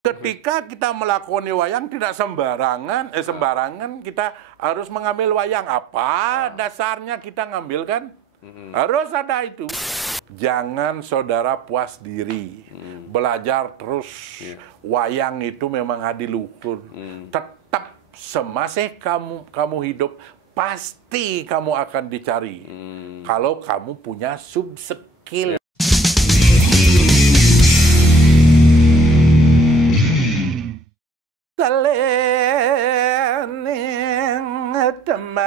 Ketika kita melakoni wayang tidak sembarangan, sembarangan kita harus mengambil wayang. Apa dasarnya kita ngambil kan? Harus ada itu. Jangan saudara puas diri, belajar terus. Wayang itu memang adiluhur. Tetap semasih kamu hidup, pasti kamu akan dicari. Kalau kamu punya sub-skill. Kalening temang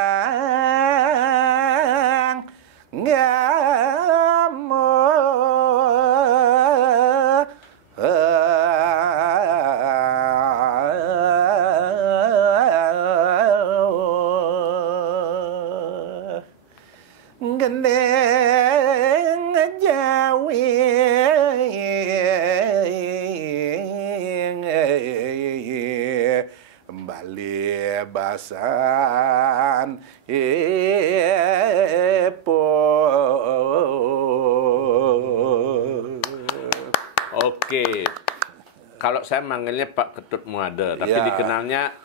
ngamu gendeng jawi basan Oke, kalau saya manggilnya Pak Ketut Muada, tapi dikenalnya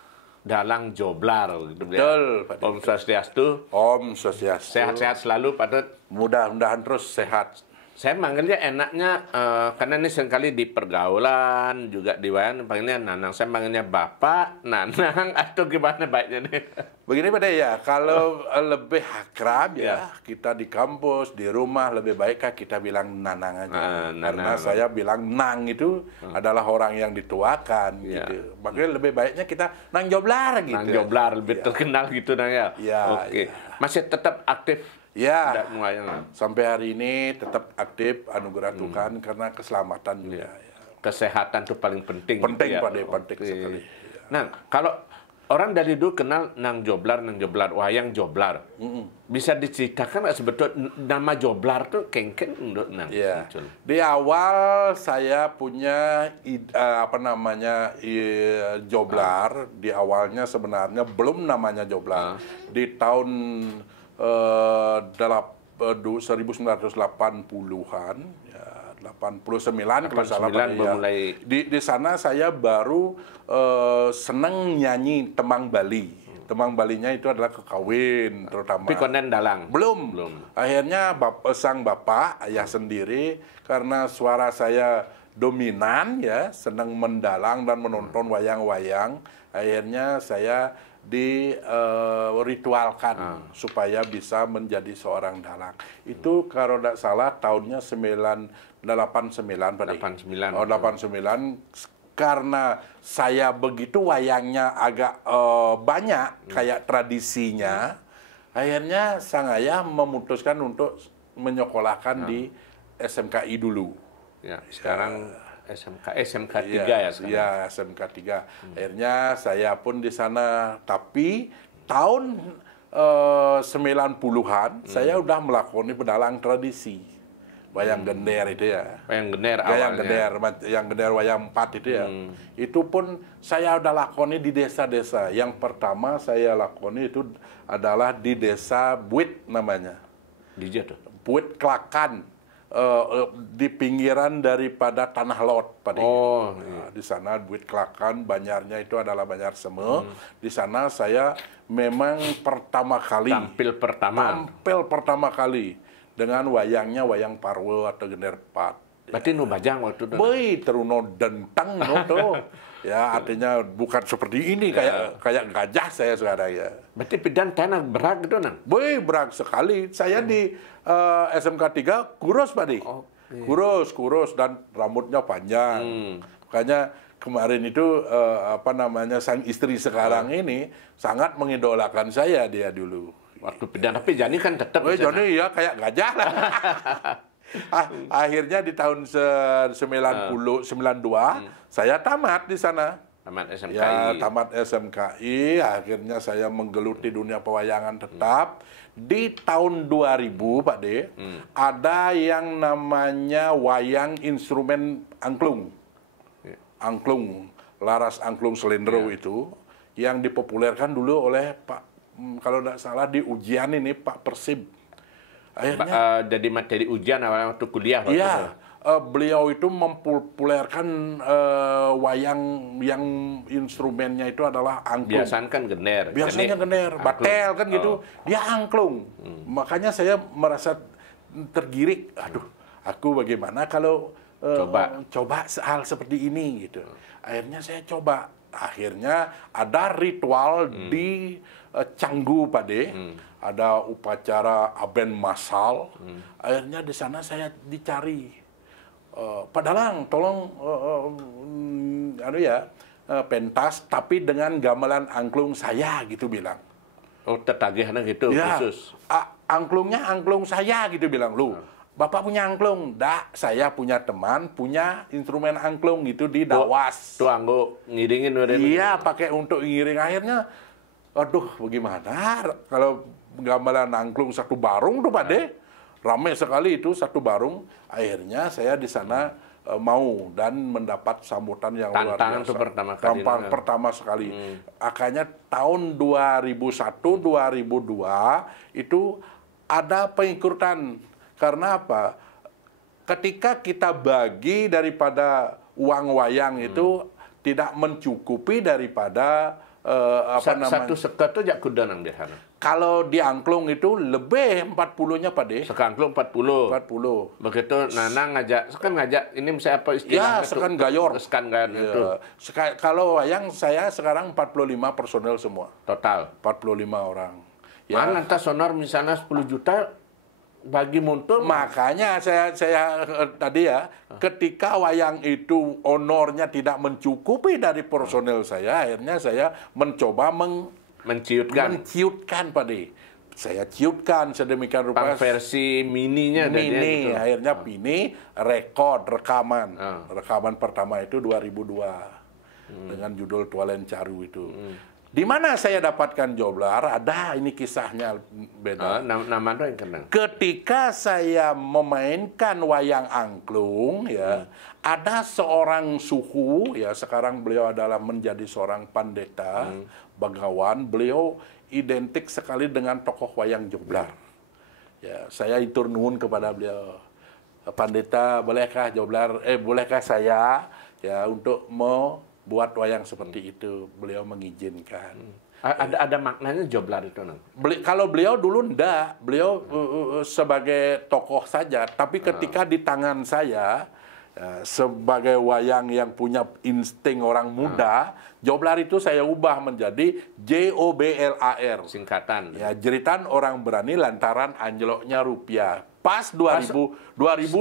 Dalang Joblar. Gitu, betul, ya. Om Swastiastu. Om Swastiastu. Sehat-sehat selalu, Pak Ketut. Mudah-mudahan terus sehat. Saya manggilnya enaknya, karena ini seringkali di pergaulan, juga di wayang, panggilnya Nanang. Saya manggilnya Bapak, Nanang, atau gimana baiknya nih? Begini Pak ya, kalau lebih akrab ya, kita di kampus, di rumah, lebih baik kita bilang Nanang aja. Karena saya bilang Nang itu adalah orang yang dituakan, gitu. Makanya lebih baiknya kita Nang Joblar, gitu. Nang Joblar, lebih terkenal gitu, Nang ya? Oke. Masih tetap aktif? Ya, sampai hari ini tetap aktif, anugerah Tuhan karena keselamatan juga. Kesehatan itu paling penting. Penting, gitu, Pak, penting sekali. Nah, kalau orang dari dulu kenal Nang Joblar, wayang Joblar. Bisa diceritakan nggak sebetulnya nama Joblar tuh kengken untuk Nang? Muncul? Di awal saya punya Joblar. Di awalnya sebenarnya belum namanya Joblar. Di tahun 1980-an, ya, 89 kalau salah Pak, mulai... di sana saya baru seneng nyanyi Temang Bali. Temang Balinya itu adalah kekawin terutama. Tapi konden dalang? Belum. Akhirnya sang bapak, ayah sendiri, karena suara saya dominan, ya, senang mendalang dan menonton wayang-wayang, akhirnya saya diritualkan supaya bisa menjadi seorang dalang. Itu kalau tidak salah tahunnya 89 Pak. 89. Karena saya begitu wayangnya agak banyak kayak tradisinya, akhirnya sang ayah memutuskan untuk menyekolahkan di SMKI dulu. Ya, sekarang SMK 3 ya sekarang? Iya, SMK 3. Akhirnya saya pun di sana. Tapi tahun 90-an saya udah melakoni pedalang tradisi. Wayang gender itu ya. Wayang gender awalnya? Yang gender wayang 4 itu ya. Itu pun saya udah lakoni di desa-desa. Yang pertama saya lakoni itu adalah di desa Buit namanya. Di Jatuh? Buit Klakan. Di pinggiran daripada Tanah Lot, Pak. Di sana Buit Klakan, Banyarnya itu adalah Banyar Seme. Di sana saya memang tampil pertama kali dengan wayangnya wayang Parwe atau Gender Pat. Berarti nu bajang waktu itu? Boy, teruno dentang no tuh. Ya, artinya bukan seperti ini, kayak gajah saya sekarang ya. Berarti pidan tanah berat gitu, Nang? Boy, berat sekali. Saya di SMK 3 kurus, Pak. Kurus dan rambutnya panjang. Makanya kemarin itu sang istri sekarang ini sangat mengidolakan saya dia dulu. Waktu pidan, tapi Jani kan tetap. Jani ya kayak gajah lah. Akhirnya di tahun 92 saya tamat di sana. Tamat SMKI. Ya, tamat SMKI. Akhirnya saya menggeluti dunia pewayangan tetap. Di tahun 2000, Pak D, ada yang namanya wayang instrumen angklung. Angklung, Laras Angklung Selendro itu, yang dipopulerkan dulu oleh Pak, kalau tidak salah di ujian ini Pak Persib. Akhirnya jadi materi ujian waktu kuliah. Iya, beliau itu mempopulerkan wayang yang instrumennya itu adalah angklung. Biasanya kan gener. Biasanya gener, batel kan gitu. Dia angklung. Makanya saya merasa tergirik. Aduh, aku bagaimana kalau coba hal seperti ini gitu. Akhirnya saya coba. Akhirnya ada ritual di Canggu, Pak De. Ada upacara aben massal. Akhirnya di sana saya dicari. Pak Dalang, tolong pentas tapi dengan gamelan angklung saya gitu bilang. Oh, tertagihnya gitu Ya, khusus. angklungnya angklung saya gitu bilang. Lu, Bapak punya angklung? Dak, saya punya teman punya instrumen angklung gitu di Dawas. Tuh anggo ngiringin. Iya, pakai untuk ngiring. Akhirnya, aduh, bagaimana kalau gamelan angklung satu barung tuh Pak De? Ramai sekali itu satu barung. Akhirnya saya di sana mau dan mendapat sambutan yang luar biasa. Tantangan tuh pertama kali. Pertama sekali. Akhirnya tahun 2001-2002 itu ada pengikutan. Karena apa? Ketika kita bagi daripada uang wayang itu tidak mencukupi daripada satu sekat tuh jak kudanang di sana. Kalau di angklung itu lebih 40-nya Pak De. Sekangklung 40. 40. Begitu Nana ngajak ini misalnya apa istilahnya? Ya, sekan gayor. Sekan gayor itu. Kalau wayang saya sekarang 45 personel semua. Total 45 orang. Ya. Mana entah sonor misalnya 10 juta bagi muntung. Makanya saya tadi ya, ketika wayang itu honornya tidak mencukupi dari personel saya, akhirnya saya mencoba menciutkan Pak De. Saya ciutkan sedemikian rupa. Versi mininya. Mini, akhirnya Pini rekaman. Rekaman pertama itu 2002 dengan judul Tualen Caru itu. Di mana saya dapatkan joblar? Ada ini kisahnya beda. Nama itu yang kenang. Ketika saya memainkan wayang angklung, ya, ada seorang suhu, ya sekarang beliau adalah menjadi seorang pandeta, bagawan. Beliau identik sekali dengan tokoh wayang joblar. Ya, saya itur nuhun kepada beliau, pandeta, bolehkah saya ya untuk buat wayang seperti itu. Beliau mengizinkan. Ada maknanya joblar itu, Nang? Kalau beliau dulu enggak, beliau sebagai tokoh saja. Tapi ketika di tangan saya, sebagai wayang yang punya insting orang muda, joblar itu saya ubah menjadi JOBLAR. Singkatan. Ya, jeritan orang berani lantaran anjloknya rupiah. Pas 2000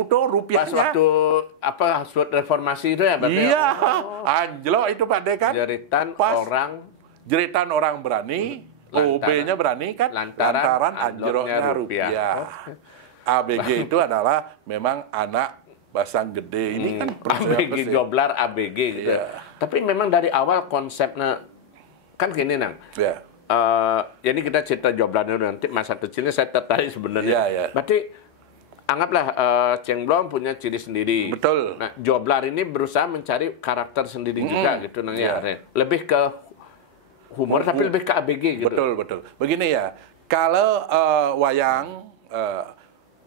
tuh rupiahnya. Pas waktu surat reformasi itu ya, berarti. Iya, anjlok itu Pak De kan. Jeritan orang berani, OB-nya berani kan, lantaran anjloknya rupiah. ABG itu adalah memang anak basang gede. Ini kan ABG, joblar ABG gitu. Tapi memang dari awal konsepnya kan gini, Nang. Jadi kita cerita joblar dulu, nanti masa kecilnya saya tertarik sebenarnya. Berarti anggaplah Cengblong punya ciri sendiri. Betul. Nah, joblar ini berusaha mencari karakter sendiri juga gitu, Nang, ya. Lebih ke humor tapi lebih ke ABG gitu. Betul. Begini ya, kalau wayang,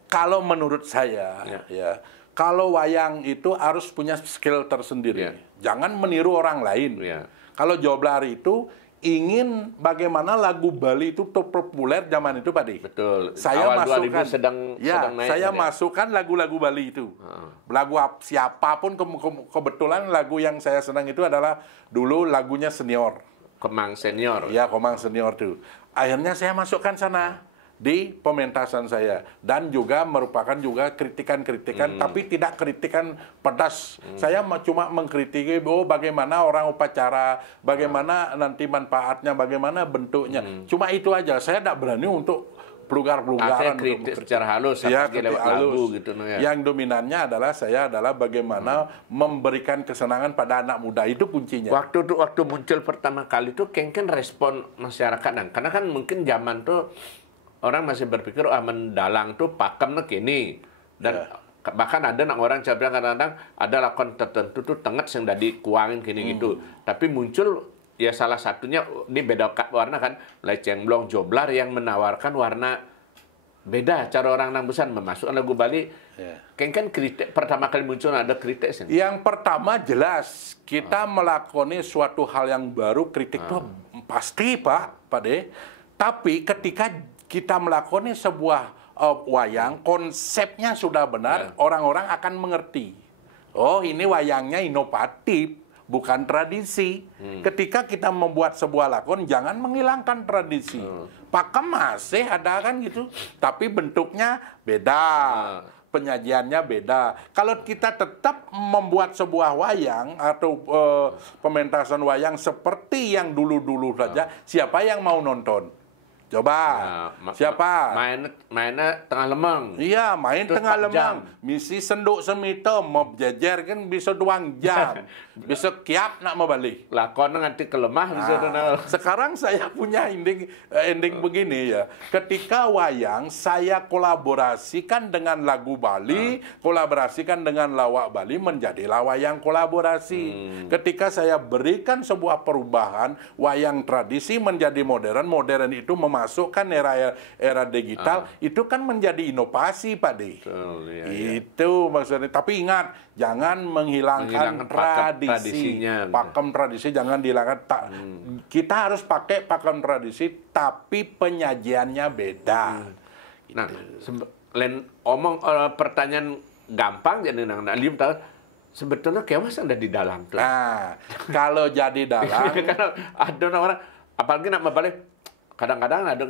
kalau menurut saya, ya, kalau wayang itu harus punya skill tersendiri. Jangan meniru orang lain. Kalau joblar itu ingin bagaimana lagu Bali itu populer zaman itu, Pak De. Betul. Saya awal masukkan, 2000 sedang naik. Saya masukkan lagu-lagu Bali itu. Lagu siapapun, kebetulan lagu yang saya senang itu adalah dulu lagunya Senior. Komang Senior. Ya, Komang Senior tuh. Akhirnya saya masukkan sana di pementasan saya, dan juga merupakan juga kritikan-kritikan, tapi tidak kritikan pedas. Saya cuma mengkritiki bagaimana orang upacara, bagaimana nanti manfaatnya, bagaimana bentuknya. Cuma itu aja. Saya tidak berani untuk pelugar-pelugaran. Kritik secara halus, lewat lagu gitu. Yang dominannya adalah bagaimana memberikan kesenangan pada anak muda. Itu kuncinya. Waktu muncul pertama kali itu kengken respon masyarakat, karena kan mungkin zaman tuh orang masih berpikir mendalang tuh pakemnya kini, dan bahkan ada orang bilang kadang-kadang ada lakon tertentu tuh tenget yang dari kuangin kini gitu. Tapi muncul ya salah satunya ini beda warna kan, Cengblong joblar yang menawarkan warna beda cara orang nang besan memasukkan lagu Bali. Kan kritik pertama kali muncul ada kritik sih. Yang pertama jelas kita melakoni suatu hal yang baru, kritik itu pasti Pak De. Tapi ketika kita melakoni sebuah wayang, konsepnya sudah benar, orang-orang akan mengerti. Oh, ini wayangnya inovatif, bukan tradisi. Ketika kita membuat sebuah lakon, jangan menghilangkan tradisi. Pakem masih ada kan gitu, tapi bentuknya beda, penyajiannya beda. Kalau kita tetap membuat sebuah wayang atau pementasan wayang seperti yang dulu-dulu saja, siapa yang mau nonton? Coba, siapa? Mainnya tengah lemeng. Iya, main Terus tengah 4 jam. lemang. Misi senduk semita, mau jejer kan bisa 2 jam. Bisa kiap nak mau balik. Lakon nganti kelemah bisa Sekarang saya punya ending begini ya. Ketika wayang, saya kolaborasikan dengan lagu Bali, kolaborasikan dengan lawak Bali, menjadilah wayang kolaborasi. Ketika saya berikan sebuah perubahan, wayang tradisi menjadi modern, modern itu memasukkan era digital, itu kan menjadi inovasi, Pak De. Itu maksudnya. Tapi ingat, jangan menghilangkan tradisinya. Pakem tradisi jangan dihilangkan. Kita harus pakai pakem tradisi, tapi penyajiannya beda. Nah, pertanyaan gampang jadi Lium tahu sebetulnya kewas ada di dalam tuh. Nah, kalau jadi dalam, karena ada orang, apalagi nak balik, kadang-kadang ada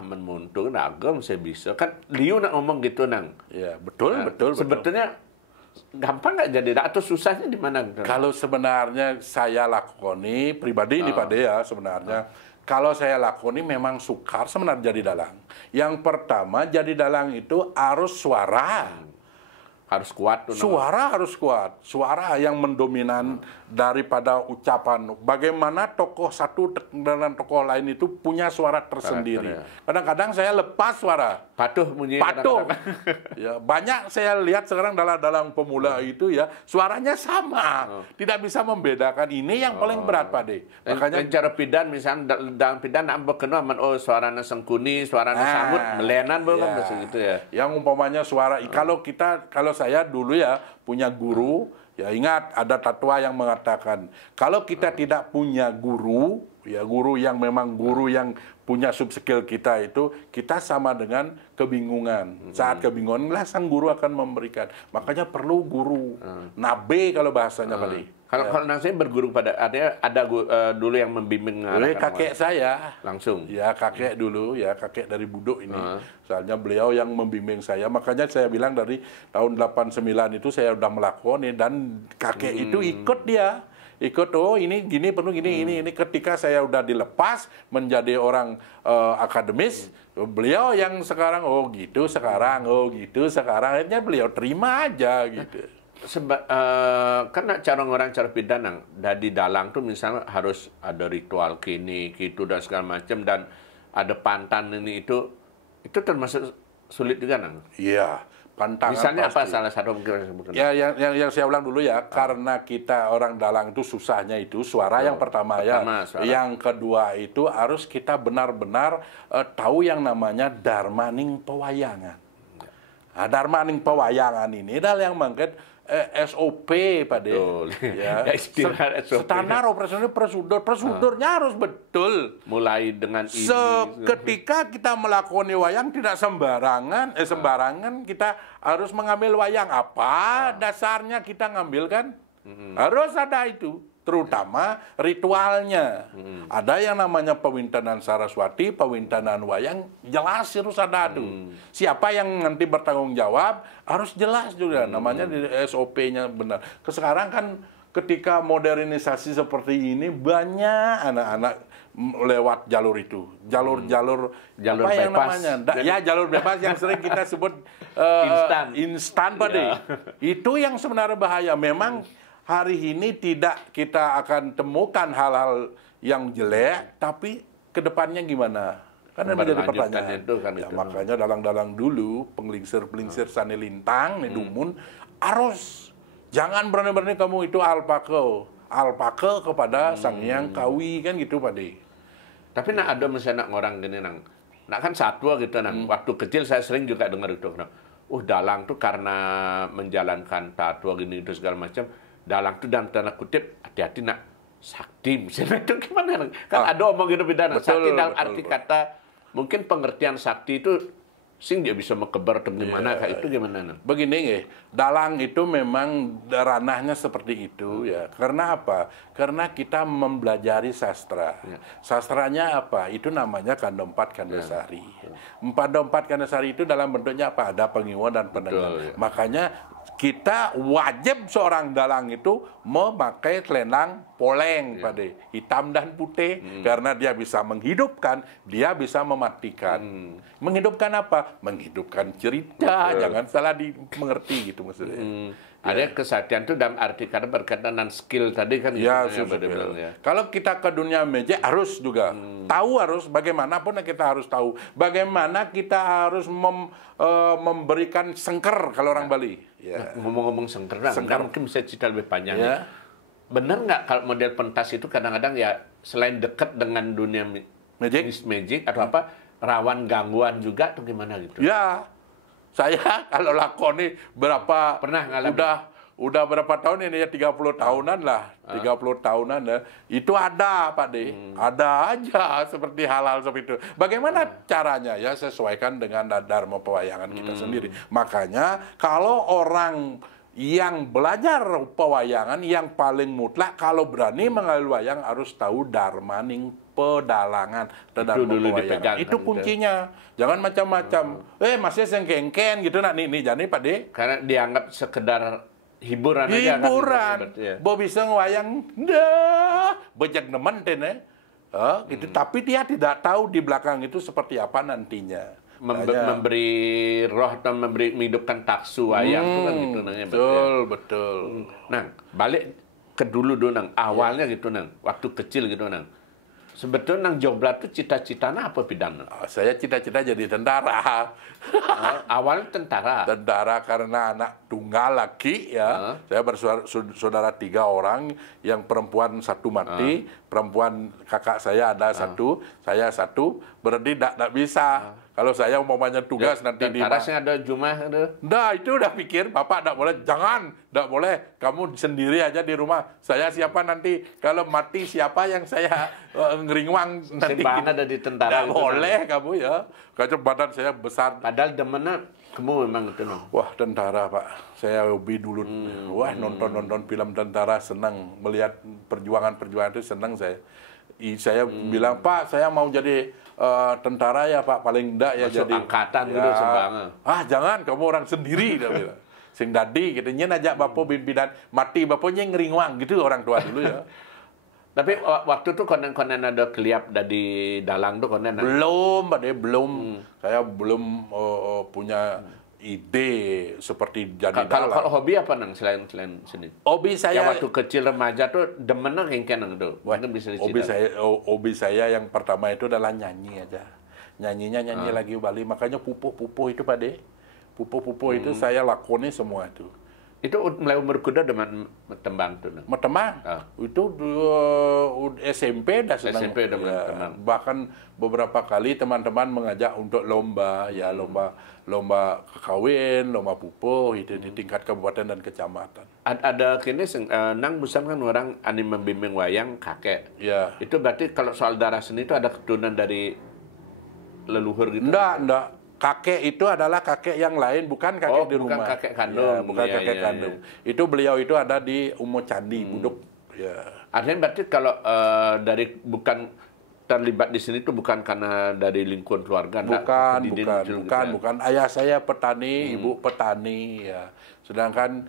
menmuntung agam saya bisa kan Liu nak ngomong gitu nang. Ya betul. Sebetulnya gampang nggak jadi atau susahnya di mana? Kalau sebenarnya saya lakoni pribadi ini Pak De ya sebenarnya. Kalau saya lakoni memang sukar sebenarnya jadi dalang. Yang pertama jadi dalang itu harus suara. Harus kuat tuh. Suara harus kuat. Suara yang mendominan daripada ucapan. Bagaimana tokoh satu dengan tokoh lain itu punya suara tersendiri. Kadang-kadang saya lepas suara. Patuh bunyi. Patuh. Ya, banyak saya lihat sekarang dalang pemula itu ya suaranya sama. Tidak bisa membedakan. Ini yang paling berat Pak De. Makanya cara pidan misalnya dalam pidan nak berkenal suaranya sengkuni, suaranya samut, melenan bukan gitu ya. Yang umpamanya suara kalau saya dulu ya punya guru, ya ingat ada tatwa yang mengatakan kalau kita tidak punya guru, ya guru yang memang guru yang punya sub skill kita itu, kita sama dengan kebingungan. Saat kebingungan lah sang guru akan memberikan. Makanya perlu guru. Nabe kalau bahasanya Bali. Kalau saya berguru pada ada dulu yang membimbing kakek saya langsung. Ya kakek dulu ya kakek dari Buduk ini. Soalnya beliau yang membimbing saya. Makanya saya bilang dari tahun 89 itu saya udah melakoni dan kakek itu ikut dia. Ikut ini gini perlu ini ketika saya udah dilepas menjadi orang akademis, beliau yang sekarang gitu sekarang akhirnya beliau terima aja gitu. Karena cara pidan dari dalang tuh misalnya harus ada ritual kini gitu dan segala macam dan ada pantan ini itu termasuk sulit juga nang. Iya, pantangan. Misalnya pasti. apa salah satu mungkin? Ya yang saya ulang dulu ya, karena kita orang dalang itu susahnya itu suara yang pertama ya. Suara. Yang kedua itu harus kita benar-benar tahu yang namanya darmaning pewayangan. Nah, darmaning pewayangan ini adalah yang mengket SOP Pak De. Ya. Standar operasional prosedurnya harus betul. Mulai dengan ini. Ketika kita melakoni wayang tidak sembarangan, sembarangan kita harus mengambil wayang apa dasarnya kita ngambil kan? Harus ada itu. Terutama ritualnya. Ada yang namanya pewintanan Saraswati, pewintanan wayang, jelas harus ada tuh. Siapa yang nanti bertanggung jawab, harus jelas juga. Namanya di SOP-nya benar. Sekarang kan ketika modernisasi seperti ini, banyak anak-anak lewat jalur itu. Jalur apa yang namanya? Ya, jalur bebas yang sering kita sebut instan Pak De. Itu yang sebenarnya bahaya. Memang hari ini tidak kita akan temukan hal-hal yang jelek, tapi kedepannya gimana? Kan menjadi pertanyaan. Makanya dalang-dalang dulu, penglingsir sane lintang, dumun, harus jangan berani-berani kamu itu alpake kepada sang yang kawi kan gitu Pak De. Tapi ada misalnya orang gini Nah kan satwa gitu, waktu kecil saya sering juga dengar itu. Dalang tuh karena menjalankan tatwa gini itu segala macam. Dalang tuh dalam tanda kutip hati-hati nak sakti misalnya itu gimana? Kan ada omong gitu bidana. Sakti dalam arti kata mungkin pengertian sakti itu sing dia bisa mekebar atau gimana kayak itu gimana? Begini ya, dalang itu memang ranahnya seperti itu ya. Karena apa? Karena kita mempelajari sastra. Sastranya apa? Itu namanya Kandompat Kandasari. Kandompat Kandasari itu dalam bentuknya apa? Ada pengiwa dan pendengar. Makanya kita wajib seorang dalang itu memakai selendang poleng, Pade, hitam dan putih, karena dia bisa menghidupkan, dia bisa mematikan. Menghidupkan apa? Menghidupkan cerita, jangan salah dimengerti gitu maksudnya. Ada kesatian itu dalam arti karena berkaitan dengan skill tadi kan. Ya, gitu, ya. Kalau kita ke dunia magic harus juga tahu, harus bagaimanapun kita harus tahu bagaimana kita harus memberikan sengker kalau orang Bali. Ya. Ngomong-ngomong sengker, mungkin bisa cerita lebih panjang. Ya. Benar nggak kalau model pentas itu kadang-kadang ya selain dekat dengan dunia magic atau apa rawan gangguan juga atau gimana gitu? Ya. Saya kalau lakoni berapa pernah ngalamin? Udah berapa tahun ini ya 30 tahunan lah. 30 tahunan ya. Itu ada Pak De. Ada aja seperti hal-hal seperti itu. Bagaimana caranya ya sesuaikan dengan dharma pewayangan kita sendiri. Makanya kalau orang yang belajar pewayangan yang paling mutlak kalau berani mengambil wayang harus tahu dharmaning pedalangan dan pewayangan. Itu kuncinya. Jangan macam-macam. Masih sengkengken gitu nak nih jadi Pak De. Karena dianggap sekedar hiburan aja. Hiburan. Bo bisa ngewayang dah bejak nemen gitu. Tapi dia tidak tahu di belakang itu seperti apa nantinya. Memberi roh atau menghidupkan taksu wayang itu kan gitu nang. Betul. Nah, balik ke dulu nang. Awalnya gitu nang. Waktu kecil gitu nang. Sebetulnya nang Joglat itu cita-citanya apa bidang? Saya cita-cita jadi tentara. Awalnya tentara. Tentara karena anak tunggal laki ya. Saya bersaudara 3 orang, yang perempuan 1 mati, perempuan kakak saya ada 1, saya 1, berarti tidak bisa. Kalau saya umpamanya tugas nanti di tentaranya ada Jumah ada. Nah, itu udah pikir, Bapak tidak boleh, tidak boleh, kamu sendiri aja di rumah. Saya siapa nanti, kalau mati siapa yang saya ngeringwang nanti. Sebang ada di tentara. Tidak boleh kamu ya, karena badan saya besar. Padahal demennya kamu memang itu no. Wah, tentara Pak, saya hobi dulu. Wah, nonton film tentara, senang melihat perjuangan-perjuangan itu, senang saya. Saya bilang, Pak, saya mau jadi tentara ya Pak, paling enggak ya. Masuk jadi angkatan ya, gitu sebanget. Jangan, kamu orang sendiri dia bilang. Sing dadi gitu nyen ajak bapak pimpinan mati bapaknya ngeringwang gitu orang tua dulu ya. Tapi waktu itu konen-konen ada keliap dari dalang tuh konen. Belum, Pak De, belum. Saya belum punya ide seperti jadi dalang. Kalau hobi apa nang selain seni? Hobi saya waktu kecil remaja tuh demennya kengken tuh. Mungkin bisa diceritakan. Hobi saya yang pertama itu adalah nyanyi aja. Nyanyi lagi Bali, makanya pupuh-pupuh itu Pak De. Pupuh-pupuh itu saya lakoni semua itu. Itu mulai umur kuda dengan tembang tuh. Metembang. Itu SMP dah senang. SMP udah tembang. Bahkan beberapa kali teman-teman mengajak untuk lomba, ya lomba kawin, lomba pupuh itu di tingkat kabupaten dan kecamatan. Ada kini nang busan kan orang ani membimbing wayang kakek. Ya. Itu berarti kalau soal darah seni itu ada keturunan dari leluhur gitu. Enggak. Kakek itu adalah kakek yang lain, bukan kakek di rumah. Bukan kakek kandung. Ya, bukan kakek kandung. Itu beliau itu ada di Umo Candi, Buduk. Ya. Artinya berarti kalau dari bukan terlibat di sini itu bukan karena dari lingkungan keluarga. Bukan. Ayah saya petani, ibu petani. Ya. Sedangkan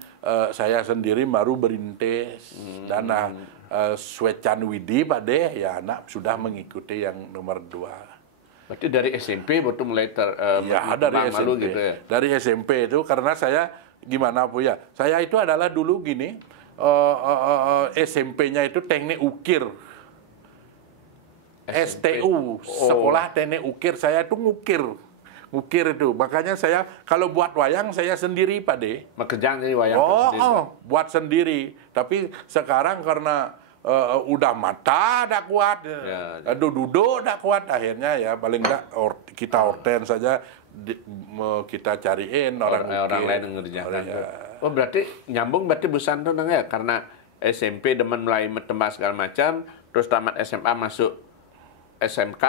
saya sendiri baru berintis. Dan Swecan Widi, Pak De, ya anak sudah mengikuti yang nomor 2. Berarti dari SMP waktu mulai dari SMP. Gitu ya? Dari SMP itu karena saya gimana Bu ya? Saya itu adalah dulu gini, SMP-nya itu teknik ukir. STU, sekolah teknik ukir. Saya itu ngukir itu. Makanya saya kalau buat wayang saya sendiri Pak De. Makerjaan jadi wayang buat sendiri. Tapi sekarang karena udah mata dak kuat, duduk dak kuat, akhirnya ya paling enggak kita orten saja kita cariin orang lain yang ngerjakan. Oh berarti nyambung berarti Bu Santo ya, karena SMP demen mulai tembak segala macam, terus tamat SMA masuk SMK,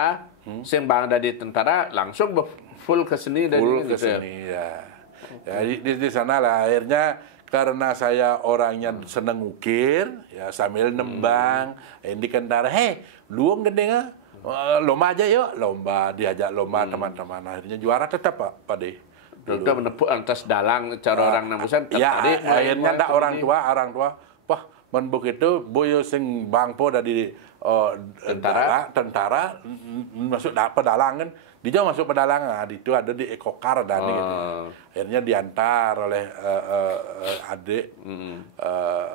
sing bang dari tentara langsung full ke seni dari ke seni ya. Ya di sana lah akhirnya, karena saya orangnya seneng ukir, ya sambil nembang, ini kentara, luang gede nggak? Lomba aja yuk, lomba, diajak lomba teman-teman, akhirnya juara tetap Pak De. Kita menepuk atas dalang cara orang Nambusan. Ya, akhirnya ndak orang tua, wah, menbuk itu boyo sing bangpo dari tentara masuk pedalang kan. Dia masuk pedalangan, itu ada di Ekokar dan gitu. Akhirnya diantar oleh adik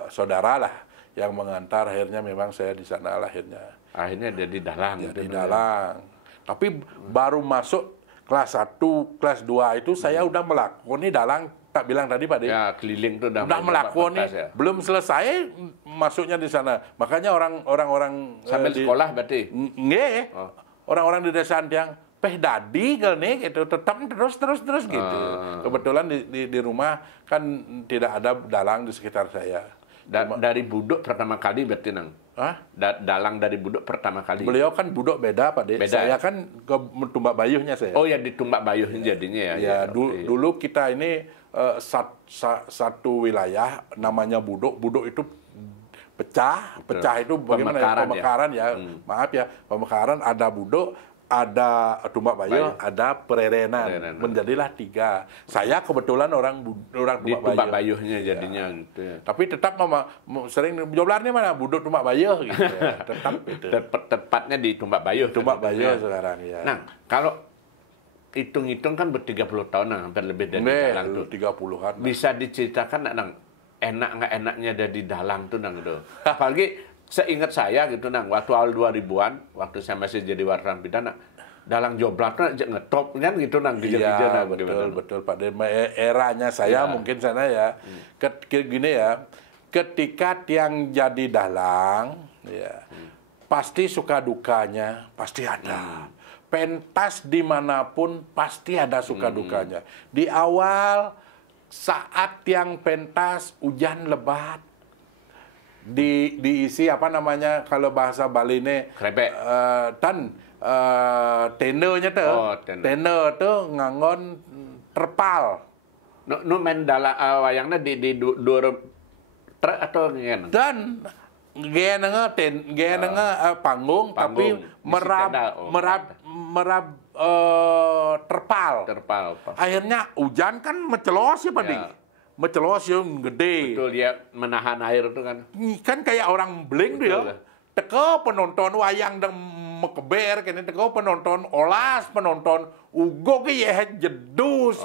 saudara lah yang mengantar, akhirnya memang saya di sana akhirnya. Akhirnya jadi dalang. Jadi dalang. Tapi baru masuk kelas 1, kelas 2 itu saya udah melakoni dalang, tak bilang tadi Pak De. Ya, keliling tuh udah melakoni, ya. Belum selesai masuknya di sana. Makanya orang-orang sambil sekolah berarti. Nggih. Orang-orang di desa Antiang dadi kalau nih gitu, tetap terus gitu. Kebetulan di rumah kan tidak ada dalang di sekitar saya. Dari budok pertama kali berarti Nang? Dalang dari budok pertama kali. Beliau kan budok beda Pak De. Beda. Saya kan ke Tumbak Bayuhnya saya. Oh ya, di Tumbak Bayuh jadinya ya. Ya, dulu kita ini satu wilayah namanya budok. Budok itu pecah itu bagaimana pemekaran ya. Maaf ya, pemekaran ada budok, ada Tumbak Bayuh, ada Pererenan. Menjadilah 3. Saya kebetulan orang Tumbak Bayuhnya jadinya gitu ya. Tapi tetap sering joblarnya mana? Budok Tumbak Bayuh gitu ya. Tetap itu. Tepatnya di Tumbak Bayuh. Tumbak Bayuh sekarang ya. Nah, kalau hitung-hitung kan ber-30 tahun hampir lebih dari dalang tuh. 30-an. Bisa diceritakan Nang, enak nggak enaknya dari dalang tuh Nang gitu. Apalagi seingat saya gitu Nang, waktu awal 2000-an, waktu saya masih jadi wartawan pidana, dalang joblatnya aja ngetop kan gitu Nang, Iya, betul Pak De. Eranya saya mungkin sana ya. Gini ya, ketika tiang jadi dalang, ya pasti suka dukanya, pasti ada. Pentas dimanapun pasti ada suka dukanya. Di awal saat tiang pentas hujan lebat, diisi apa namanya kalau bahasa Bali ini krepek, tendenya tuh, tenda tuh ngangon terpal. Nu main dalang wayangnya di dua truk atau gimana? Dan gaya panggung tapi merab terpal. Akhirnya hujan kan mencelos ya Pak De. Mencelos yang gede. Betul, dia menahan air itu kan. Kan kayak orang bling tuh ya. Teko penonton wayang dan mekeber, kini teko penonton olas, penonton ugo ke ya jedus.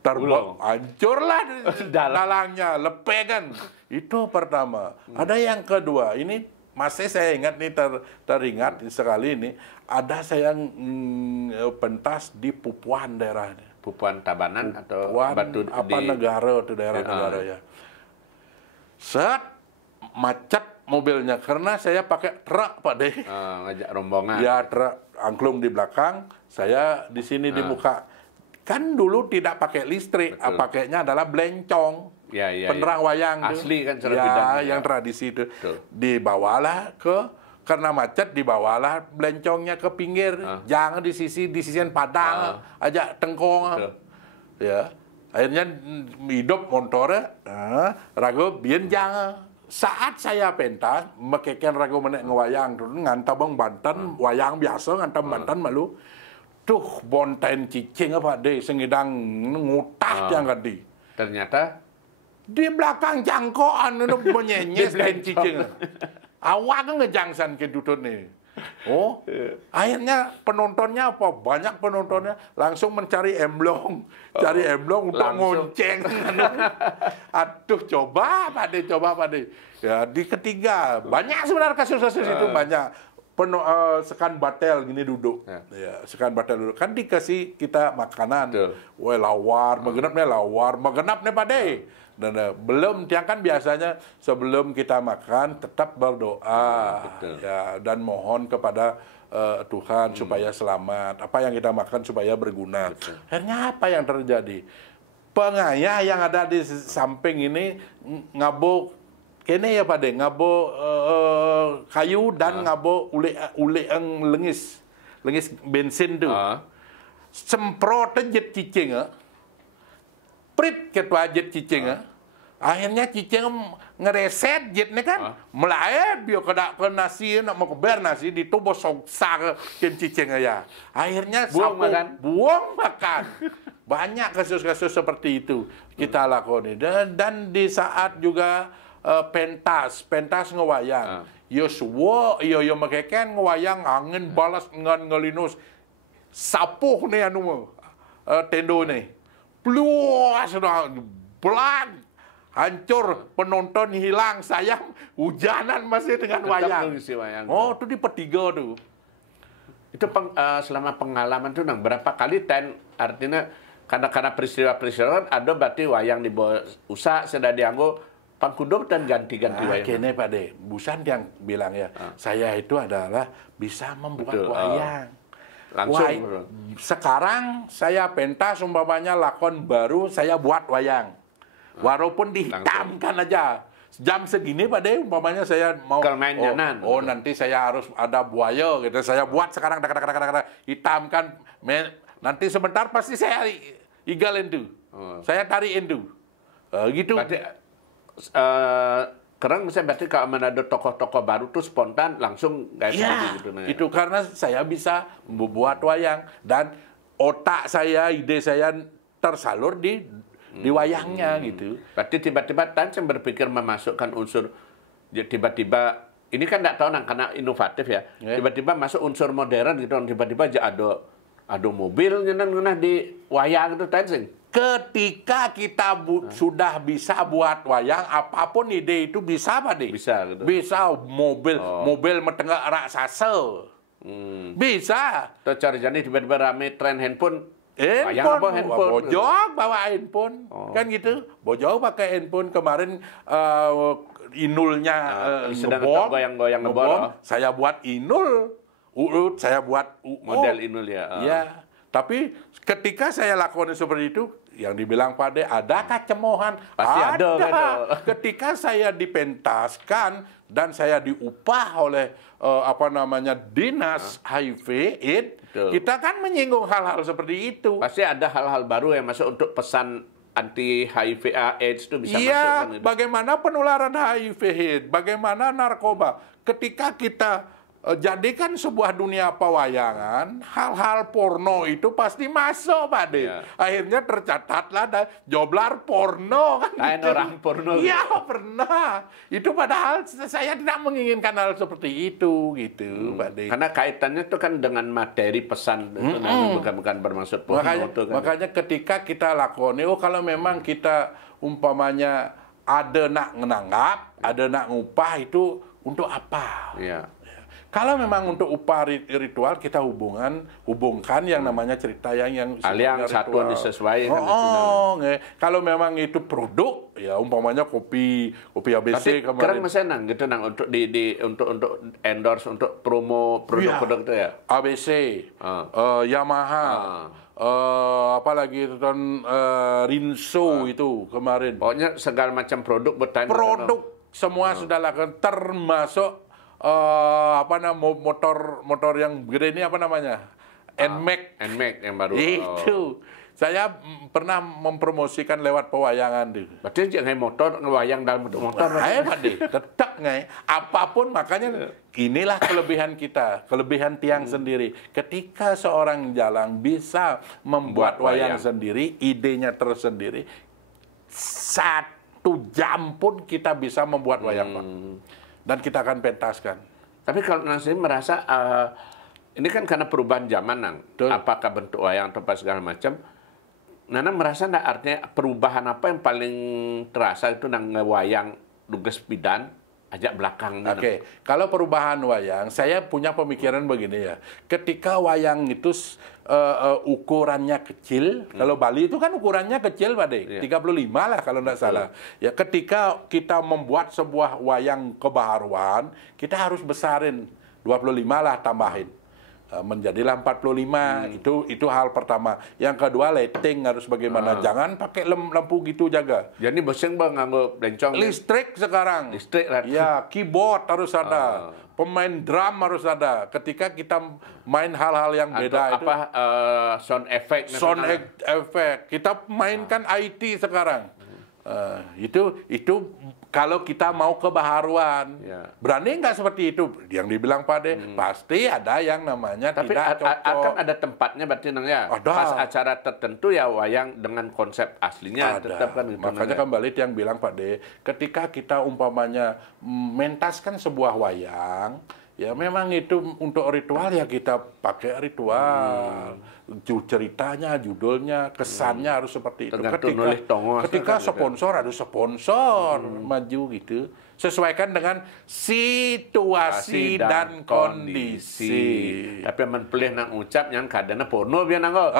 Terbang, hancurlah dalangnya, lepegan. Itu pertama. Ada yang kedua, ini masih saya ingat nih, teringat sekali ini. Ada saya pentas di Pupuan daerahnya. Pupuan Tabanan atau Batu apa di negara itu daerah negara ya. Set macet mobilnya karena saya pakai truk Pak De. Ngajak rombongan. Ya truk angklung di belakang, saya di sini di muka. Kan dulu tidak pakai listrik, pakainya adalah blencong. Penerang wayang asli kan yang tradisi itu. Dibawalah karena macet, dibawalah belencongnya ke pinggir, jangan di sisian padang, ajak tengkong. Ya, akhirnya hidup motornya, ragu biar jangan. Saat saya pentas, mekeken ragu menek ngewayang, ngantabang Banten, wayang biasa ngantam Banten malu. Tuh bonten cicing apa deh, sengidang ngutah yang gadi. Ternyata di belakang jangkoan itu menyenyes dan cicing. Awak kan ngejangsan ke tutut nih. Oh, akhirnya penontonnya apa? Banyak penontonnya langsung mencari emblong, cari emblong untuk ngonceng. Aduh, coba Pak De. Ya, di ketiga banyak sebenarnya kasus-kasus itu banyak. Sekan batel gini duduk, sekan batel duduk. Kan dikasih kita makanan, wah lawar, megenap nih Pak De. Belum, tiang kan biasanya sebelum kita makan tetap berdoa, betul. ya, dan mohon kepada Tuhan supaya selamat. Apa yang kita makan supaya berguna. Betul. Akhirnya apa yang terjadi? Pengayah yang ada di samping ini ngabo kene ya Pak De, ngabo kayu dan ngabo ule yang lengis bensin tuh. Semprot jet cicing, prit ketua jet cicing. Akhirnya cicing ngereset jetnya kan, melae bio kedak ke nasi, nak mau keber nasi ditubuh soksa ke cicing ya. Akhirnya buang makan. Banyak kasus-kasus seperti itu kita lakoni. Dan di saat juga pentas ngewayang. Yo suwo, yo makeken ngewayang angin balas ngan ngelinus. Sapuh nih anu tendo nih. Pluas belang. Hancur, penonton hilang, sayang hujanan masih dengan wayang. Oh, itu di Petiga tuh. Itu selama pengalaman tuh nang berapa kali artinya karena peristiwa-peristiwa ada berarti wayang di bawah usaha sudah dianggo pangkudup dan ganti-ganti wayang. Kene Pak De, Busan yang bilang ya, saya itu adalah bisa membuat wayang. Langsung. Sekarang saya pentas umpamanya lakon baru saya buat wayang. Walaupun dihitamkan aja. Jam segini Pak De, umpamanya saya mau nanti saya harus ada buaya gitu. Saya buat sekarang hitamkan. Nanti sebentar pasti saya igalin tuh. Saya tariin tuh. Gitu. Berarti Kerang misalnya berarti kalau ada tokoh-tokoh baru tuh spontan langsung guys gitu. Itu karena saya bisa membuat wayang dan otak saya, ide saya tersalur di wayangnya gitu. Berarti tiba-tiba Tan berpikir memasukkan unsur tiba-tiba ini kan nggak tahu karena inovatif ya. Tiba-tiba masuk unsur modern gitu, tiba-tiba aja ada mobil ngenah di wayang itu Tan. Ketika kita sudah bisa buat wayang, apapun ide itu bisa Pak De. Bisa gitu. Bisa mobil metengah raksasa. Bisa. Terus cari jadi tiba-tiba rame tren handphone. Handphone. Bojong bawa handphone. Kan gitu. Bojong pakai handphone. Kemarin inulnya ngebom. Saya buat inul. Saya buat model inul ya. Ya. Tapi ketika saya lakukan seperti itu, yang dibilang Pak De, adakah cemohan? Pasti ada. Ketika saya dipentaskan dan saya diupah oleh dinas HIV/AIDS, kita kan menyinggung hal-hal seperti itu. Pasti ada hal-hal baru yang masuk untuk pesan anti HIV/AIDS itu bisa masuk. Iya, bagaimana penularan HIV/AIDS, bagaimana narkoba. Ketika kita jadikan sebuah dunia pewayangan, hal-hal porno itu pasti masuk, Pak De. Akhirnya tercatatlah ada joblar porno kan gitu. Orang porno. Iya, pernah. Itu padahal saya tidak menginginkan hal seperti itu gitu, Pak De. Karena kaitannya itu kan dengan materi pesan itu bukan bermaksud porno itu kan. Makanya ketika kita lakoni, kalau memang kita umpamanya ada nak ngenanggap, ada nak ngupah itu untuk apa? Iya. Kalau memang untuk upah ritual kita hubungkan yang namanya cerita yang aliang satuan disesuaikan. Kalau memang itu produk ya umpamanya kopi ABC kemarin. Keren mesenang gitu untuk untuk endorse untuk promo produk-produk itu ya. ABC, Yamaha, apalagi itu Rinso itu kemarin. Pokoknya segala macam produk Produk semua sudah lakukan termasuk motor yang gede ini apa namanya? NMAX yang baru. Itu. Saya pernah mempromosikan lewat pewayangan tuh. Berarti jangan motor ngewayang dalam motor. Pak De, tetap nggak. Apapun makanya inilah kelebihan kita, kelebihan tiang sendiri. Ketika seorang jalang bisa membuat wayang sendiri, idenya tersendiri, 1 jam pun kita bisa membuat wayang, Pak. Dan kita akan pentaskan. Tapi kalau Nasi merasa ini kan karena perubahan zaman, Nang. Apakah bentuk wayang atau apa segala macam. Nana merasa artinya perubahan apa yang paling terasa itu nang wayang duges pidan ajak belakang. Oke, kalau perubahan wayang, saya punya pemikiran begini ya. Ketika wayang itu ukurannya kecil, kalau Bali itu kan ukurannya kecil, Pak De, 35 lah kalau tidak salah. Ya, ketika kita membuat sebuah wayang kebaharuan, kita harus besarin 25 lah tambahin. Menjadilah 45, itu hal pertama. Yang kedua, lighting harus bagaimana. Jangan pakai lampu gitu jaga. Jadi bosen bang nganggo bencong. Listrik sekarang. Listrik lah. Ya, keyboard harus ada. Pemain drum harus ada. Ketika kita main hal-hal yang beda itu. Sound effect. Sound effect. Kita mainkan IT sekarang. Itu kalau kita mau kebaharuan. Berani nggak seperti itu? Yang dibilang Pak De, pasti ada yang namanya tapi tidak cocok. akan ada tempatnya berarti nang ya. Ada. Pas acara tertentu ya wayang dengan konsep aslinya tetap kan gitu. Makanya kembali yang bilang Pak De, ketika kita umpamanya mentaskan sebuah wayang, ya memang itu untuk ritual ya kita pakai ritual. Ceritanya, judulnya, kesannya harus seperti itu. Ketika sponsor harus sponsor maju gitu. Sesuaikan dengan situasi dan kondisi. Tapi men pelih nang ucap yang kadang porno biar nanggo.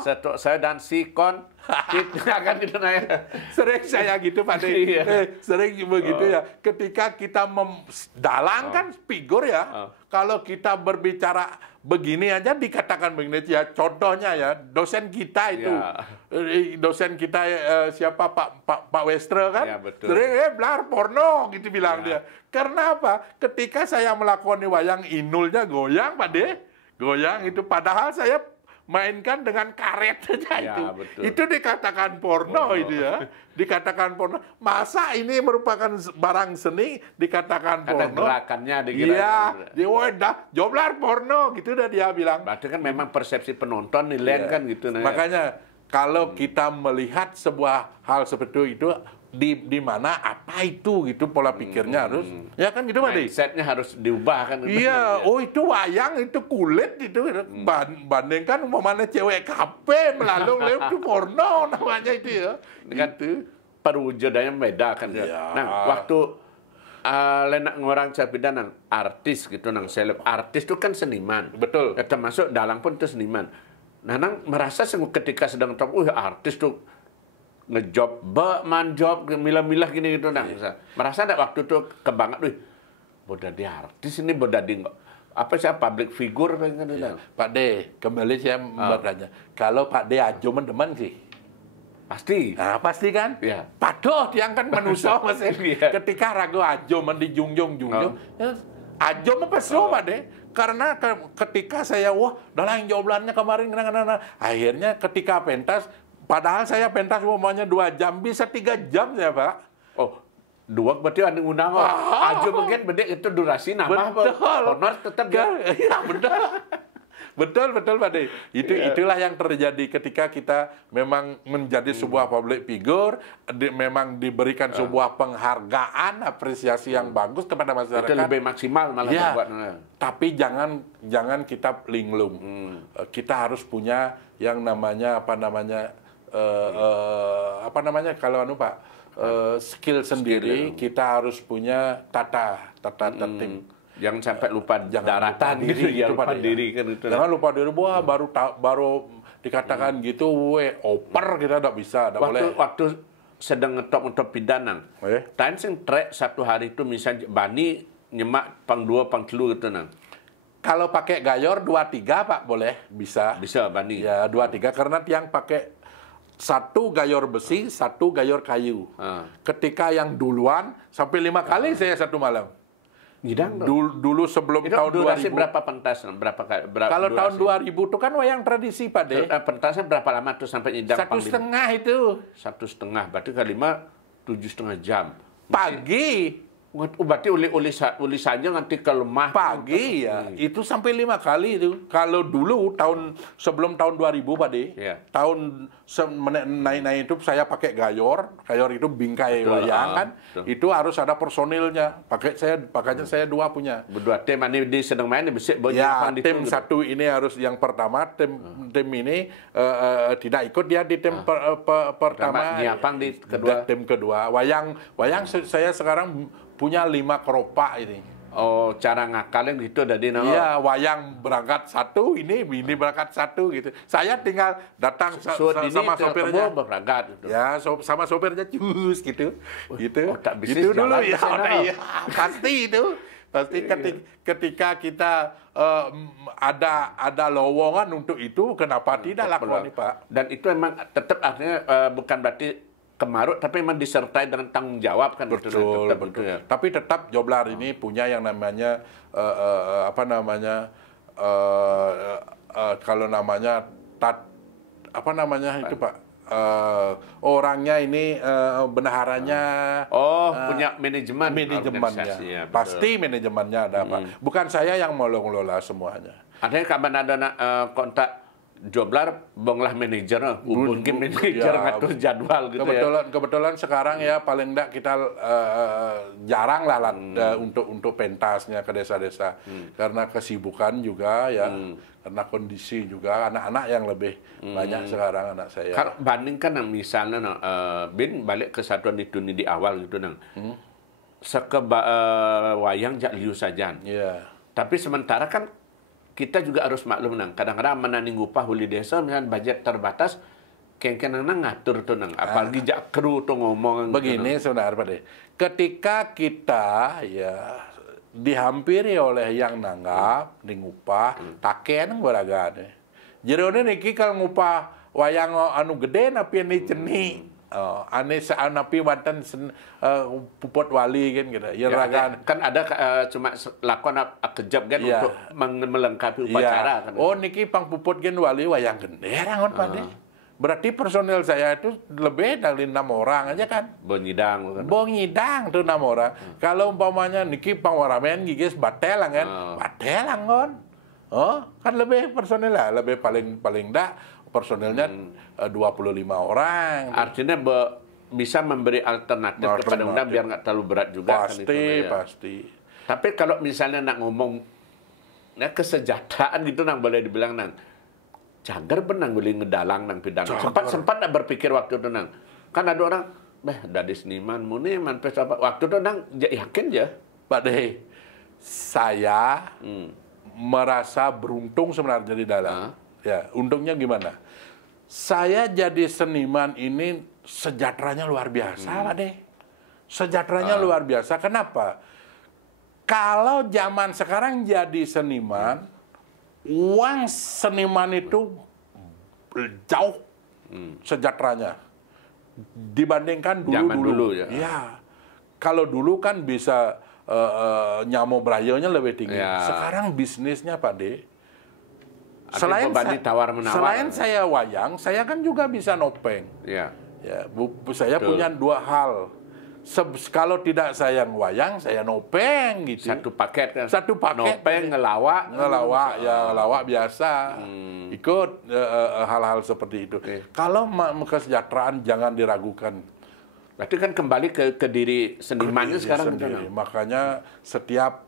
Setuk saya dan sikon akan gitu nanya. Sering saya gitu Pak De. Sering begitu ya. Ketika kita mendalangkan figur ya, kalau kita berbicara begini aja dikatakan begini ya. Contohnya ya, dosen kita itu, dosen kita siapa Pak Westre kan, sering belar porno gitu bilang dia. Karena apa? Ketika saya melakukan wayang inulnya goyang Pak De, goyang itu padahal saya mainkan dengan karet saja itu. Itu dikatakan porno itu ya. Dikatakan porno. Masa ini merupakan barang seni dikatakan porno? Ada gerakannya dikira. Iya, dia udah joblar porno gitu dah dia bilang. Berarti kan memang persepsi penonton nilai kan gitu. Makanya kalau kita melihat sebuah hal seperti itu di mana apa itu gitu pola pikirnya harus ya kan gitu Pak De. Mindsetnya harus diubah kan. Iya, oh itu wayang itu kulit itu bandingkan umpamanya cewek kape melalui itu porno namanya itu ya. Gitu. Perwujudannya beda kan. Nah, waktu lenak ngorang capidan artis gitu nang seleb. Artis itu kan seniman. Betul. Ya, termasuk dalang pun itu seniman. Nah, nang merasa ketika sedang top artis tuh ngejob, manjob, milah-milah gini gitu nang. Merasa ada waktu itu kebanget, boda di artis ini boda di apa sih public figure pengen Pak De, kembali saya bertanya, kalau Pak De ajo mendeman sih. Pasti. Nah, pasti kan? Ya. Padoh yang kan manusia masih ketika ragu ajo dijungjung. Ajo mempesu Pak De. Karena ketika saya dalam jawablannya kemarin akhirnya ketika pentas padahal saya pentas umumnya 2 jam, bisa 3 jam ya Pak. Oh, 2 berarti ada undang ajo mungkin beda itu durasi nambah. Betul. Honor tetap ya. Iya, betul Pak De. Itulah yang terjadi ketika kita memang menjadi sebuah public figure, memang diberikan sebuah penghargaan, apresiasi yang bagus kepada masyarakat. Itu lebih maksimal malah ya, tapi jangan kita linglung. Kita harus punya yang namanya kalau Pak skill sendiri. Kita harus punya tata tertib. Jangan sampai lupa daratan gitu ya, lupa diri kan itu. Jangan lupa diri, baru dikatakan gitu, oper kita tidak bisa, tidak boleh. Waktu sedang ngetop pidanang, time sing trek 1 hari itu misalnya bani nyemak pang 2 pang 3 gitu nang. Kalau pakai gayor 2-3 Pak boleh, bisa. Bisa bani. Ya 2-3 karena tiang pakai 1 gayor besi, 1 gayor kayu. Ketika yang duluan sampai 5 kali saya 1 malam. Dulu sebelum itu tahun 2000. Berapa pentas? Kalau tahun 2000 itu kan wayang tradisi Pak De. Pentasnya berapa lama tuh sampai nyidang? 1,5 itu. 1,5 berarti kali 5 7,5 jam. Pagi. Berarti uli saja nanti kelemah. Pagi ya. Itu sampai 5 kali itu. Kalau dulu sebelum tahun 2000 Pak De. Tahun naik itu saya pakai gayor. Gayor itu bingkai wayang kan. Itu harus ada personilnya. Pakainya saya 2 punya. Berdua tim ini di sedang main besik ya, tim 1 ini harus yang pertama. Tim ini tidak ikut dia di tim pertama. Nyiapang di kedua. Tim kedua. Wayang saya sekarang punya 5 keropak ini. Oh, cara ngakalin gitu dari nama. Iya, wayang berangkat satu, ini berangkat satu gitu. Saya tinggal datang sama sopirnya. Berangkat gitu. Ya, sama sopirnya cus gitu. Gitu. Oh, tak bisnis gitu dulu ya. iya. Pasti itu. Pasti ketika kita ada lowongan untuk itu, kenapa tidak lakukan nih, Pak? Dan itu memang tetap artinya bukan berarti kemaruk, tapi memang disertai dengan tanggung jawab kan. Betul, itu, tetap, betul. ya. Tapi tetap Joblar ini punya yang namanya kalau namanya itu Pak, orangnya ini bendaharanya punya manajemennya ya, pasti manajemennya ada Pak. Bukan saya yang mau ngelola semuanya. Artinya kapan ada kontak Joblar, bonglah manajer, mungkin manajer ngatur jadwal gitu kebetulan sekarang ya paling enggak kita jarang lah untuk pentasnya ke desa-desa karena kesibukan juga ya, karena kondisi juga anak-anak yang lebih banyak sekarang anak saya. Kalau bandingkan misalnya Bin balik ke Satuan Dituni di awal gitu wayang jak liu saja. Yeah. Tapi sementara kan kita juga harus maklum kadang-kadang menanding upah huli desa misalnya budget terbatas kengkenang ngatur tuh apalagi jak kru tuh ngomong begini sebenarnya Pak De. Ketika kita ya dihampiri oleh yang nanggap di ngupah taken beragane. Jerone niki kalau ngupah wayang anu gede napi ini ceni. Ane napi wanten puput wali kan gitu. Ya, kan ada cuma lakon kejap kan untuk melengkapi upacara kan. Oh niki pang puput gen wali wayang gede rangon Pak De. Berarti personel saya itu lebih dari 6 orang aja kan. Bonyidang tuh 6 orang. Kalau umpamanya niki pang waramen gigis batelang kan. Batelang kan. Oh, kan lebih personel lah, lebih paling dak personelnya 25 orang. Artinya bisa memberi alternatif kepada undang biar nggak terlalu berat juga. Pasti. Tapi kalau misalnya nak ngomong kesejahteraan gitu boleh dibilang cagar benang guli ngedalang pidang. Sempat nak berpikir waktu itu kan ada orang dari seniman muni manpes apa waktu itu yakin ya Pak De, saya merasa beruntung sebenarnya di dalam. Ya, untungnya gimana? Saya jadi seniman ini sejahteranya luar biasa, Pak De. Sejahteranya luar biasa. Kenapa? Kalau zaman sekarang jadi seniman, uang seniman itu jauh sejahteranya dibandingkan dulu. Ya. Kalau dulu kan bisa nyamo brayonya lebih tinggi. Ya. Sekarang bisnisnya Pak De. Selain saya wayang, saya kan juga bisa nopeng. Ya. Saya punya 2 hal. Kalau tidak saya wayang, saya nopeng gitu. Satu paket kan. Satu paket. Nopeng, ngelawak ya lawak biasa. Ikut hal-hal seperti itu. Kalau kesejahteraan jangan diragukan. Berarti kan kembali ke diri senimannya sekarang. Makanya setiap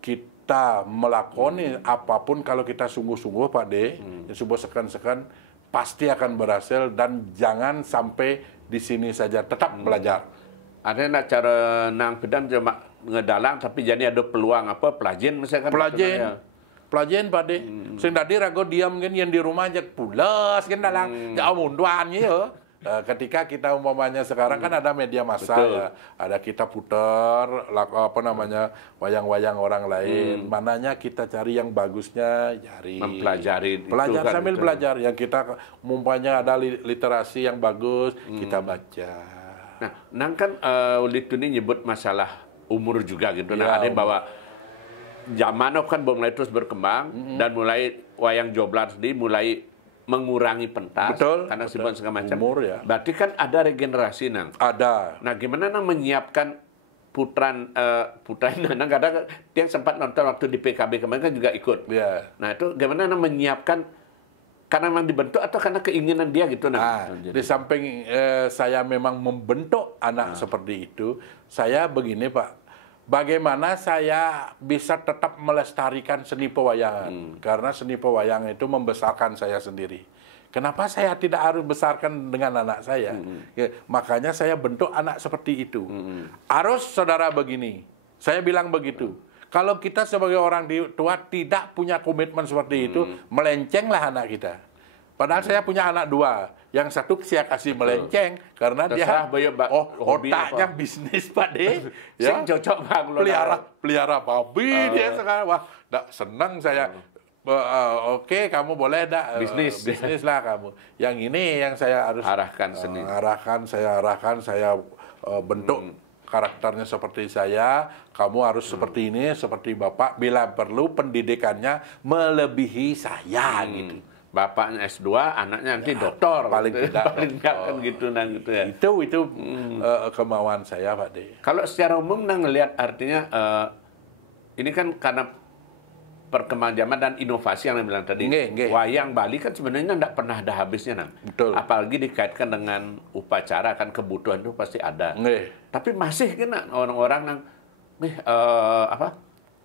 kita melakoni apapun kalau kita sungguh-sungguh Pak De, sungguh sekan-sekan pasti akan berhasil dan jangan sampai di sini saja, tetap belajar. Ada nak cara nang pedang cuma ngedalang tapi jadi ada peluang pelajen misalkan. Pelajen Pak De. Sing tadi rago diam kan yang di rumah aja pulas kan dalang ya munduan ya. Ketika kita umpamanya sekarang kan ada media massa ya, ada kita putar wayang-wayang orang lain, mananya kita cari yang bagusnya, mempelajari, belajar sambil belajar. Yang kita umpamanya ada literasi yang bagus, kita baca. Nah, kan Ulitun ini nyebut masalah umur juga gitu. Ada bahwa zaman kan mulai terus berkembang dan mulai wayang Joblar sendiri mulai mengurangi pentas karena sibuk segala macam. Umur, ya. Berarti kan ada regenerasi Ada. Nah, gimana menyiapkan putran kadang yang sempat nonton waktu di PKB kemarin kan juga ikut. Yeah. Nah, itu gimana menyiapkan karena memang dibentuk atau karena keinginan dia gitu Di samping saya memang membentuk anak seperti itu, saya begini Pak. Bagaimana saya bisa tetap melestarikan seni pewayangan? Karena seni pewayangan itu membesarkan saya sendiri. Kenapa saya tidak harus besarkan dengan anak saya? Ya, makanya saya bentuk anak seperti itu. Harus saudara begini, saya bilang begitu. Kalau kita sebagai orang tua tidak punya komitmen seperti itu, melencenglah anak kita. Padahal saya punya anak 2. Yang satu saya kasih melenceng karena Terserah dia otaknya bisnis Pak De. Ya, cocok Bang. Pelihara babi dia sekarang. Wah, senang saya. Oke, kamu boleh bisnis lah kamu. Yang ini yang saya harus arahkan sendiri. Arahkan, saya bentuk karakternya seperti saya. Kamu harus seperti ini, seperti Bapak. Bila perlu pendidikannya melebihi saya gitu. Bapaknya S2, anaknya nanti doktor. Paling gitu. tidak. Paling tidak kan gitu ya. Itu kemauan saya, Pak De. Kalau secara umum ngelihat artinya ini kan karena perkembangan zaman dan inovasi yang bilang tadi. Wayang Bali kan sebenarnya tidak pernah ada habisnya, Nang. Betul. Apalagi dikaitkan dengan upacara, kan kebutuhan itu pasti ada. Tapi masih kan orang-orang yang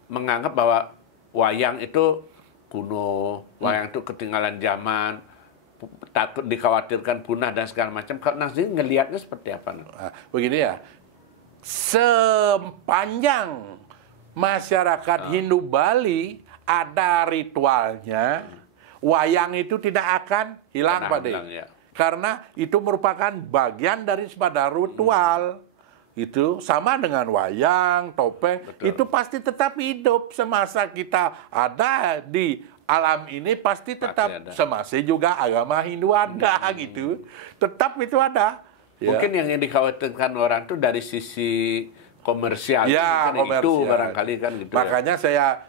menganggap bahwa wayang itu kuno, wayang itu ketinggalan zaman, takut dikhawatirkan punah dan segala macam. Kalau Nang sendiri ngelihatnya seperti apa? Nah, begini ya, sepanjang masyarakat Hindu Bali ada ritualnya, wayang itu tidak akan hilang, Pak De. Ya. Karena itu merupakan bagian dari sepada ritual. Itu sama dengan wayang, topeng, itu pasti tetap hidup semasa kita ada di alam ini, pasti tetap semasa juga agama Hindu ada gitu. Tetap itu ada. Mungkin yang dikhawatirkan orang itu dari sisi komersial, itu barangkali kan gitu. Makanya saya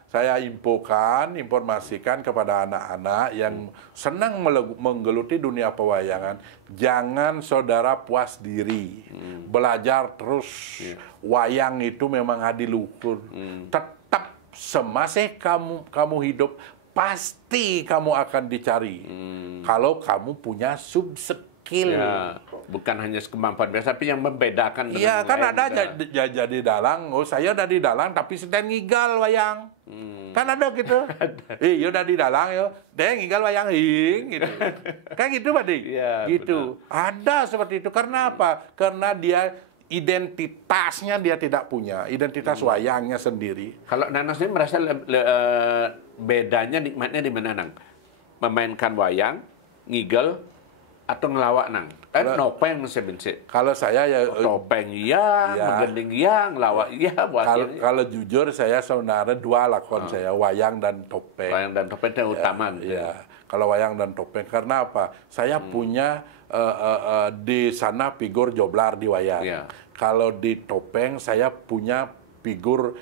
informasikan kepada anak-anak yang senang menggeluti dunia pewayangan, jangan saudara puas diri, belajar terus. Wayang itu memang adiluhur. Tetap semasa kamu hidup, pasti kamu akan dicari. Kalau kamu punya skill. Ya, bukan hanya kemampuan biasa, tapi yang membedakan. Iya, kan ada jadi dalang. Oh, saya udah di dalang, tapi sedang ngigal wayang. Kan ada gitu. Iya, udah di dalang, yo. Dia ngigal wayang, gitu. Kan gitu, Pak Dik? Ya, gitu. Benar. Ada seperti itu. Karena apa? Karena dia identitasnya dia tidak punya. Identitas wayangnya sendiri. Kalau Nana sendiri merasa bedanya, nikmatnya di mana, Nang? Memainkan wayang, ngigel, atau ngelawak, Nang? Nopeng sebenci. Kalau saya ya topeng iya, menggending iya, ngelawak iya. Kalau jujur saya sebenarnya 2 lakon saya, wayang dan topeng. Wayang dan topeng itu utama. Iya. Kalau wayang dan topeng karena apa? Saya punya di sana figur joblar di wayang. Kalau di topeng saya punya figur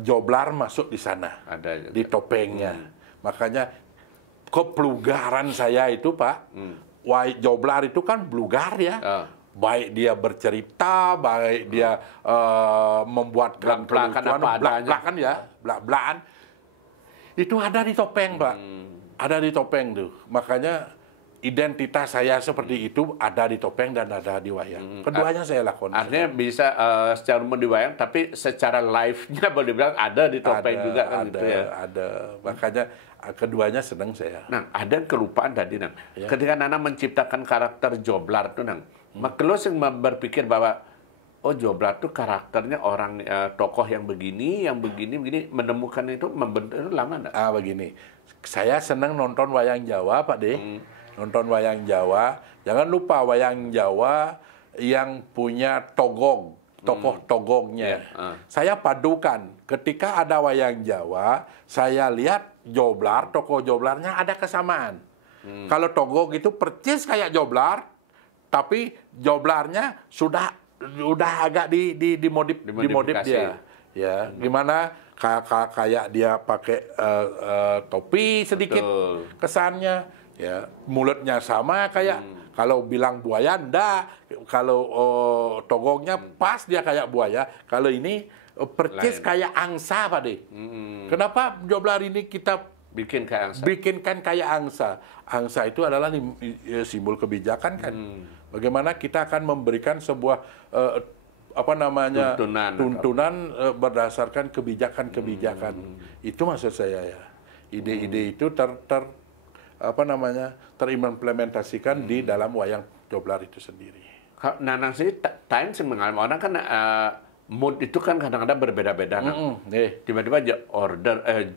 joblar masuk di sana. Ada juga. Di topengnya. Makanya keplugaran saya itu, Pak. Joblar itu kan blugar ya. Baik dia bercerita, baik dia membuatkan kelucuan, blak-blakan ya, blak-blakan. Itu ada di topeng, Pak. Ada di topeng tuh. Makanya identitas saya seperti itu ada di topeng dan ada di wayang. Keduanya saya lakukan. Artinya bisa secara umum di wayang, tapi secara live-nya boleh dibilang ada di topeng juga kan gitu ya. Ada. Makanya keduanya senang saya. Nah, ada kelupaan tadi, Nang. Ketika Nana menciptakan karakter Joblar tuh, Nang, maka lo yang berpikir bahwa oh Joblar tuh karakternya orang tokoh yang begini, menemukan itu, membentuk itu lama enggak? Begini. Saya senang nonton wayang Jawa, Pak De. Nonton wayang Jawa. Jangan lupa wayang Jawa yang punya togong. Tokoh togongnya. Saya padukan. Ketika ada wayang Jawa, saya lihat Joblar, tokoh Joblarnya ada kesamaan. Kalau togong itu percis kayak Joblar, tapi Joblarnya sudah agak dimodif dia. Ya, gimana kayak dia pakai topi sedikit. Betul. Kesannya, ya mulutnya sama kayak. Kalau bilang buaya, enggak. Kalau togongnya pas dia kayak buaya. Kalau ini percis kayak angsa, Pak De. Kenapa Joblar ini kita bikinkan kayak angsa? Angsa itu adalah simbol kebijakan kan. Bagaimana kita akan memberikan sebuah tuntunan berdasarkan kebijakan-kebijakan. Itu maksud saya ya. Ide-ide itu terimplementasikan di dalam wayang joblar itu sendiri. Nah, nanti time sih mengalami orang kan mood itu kan kadang-kadang berbeda-beda. Tiba-tiba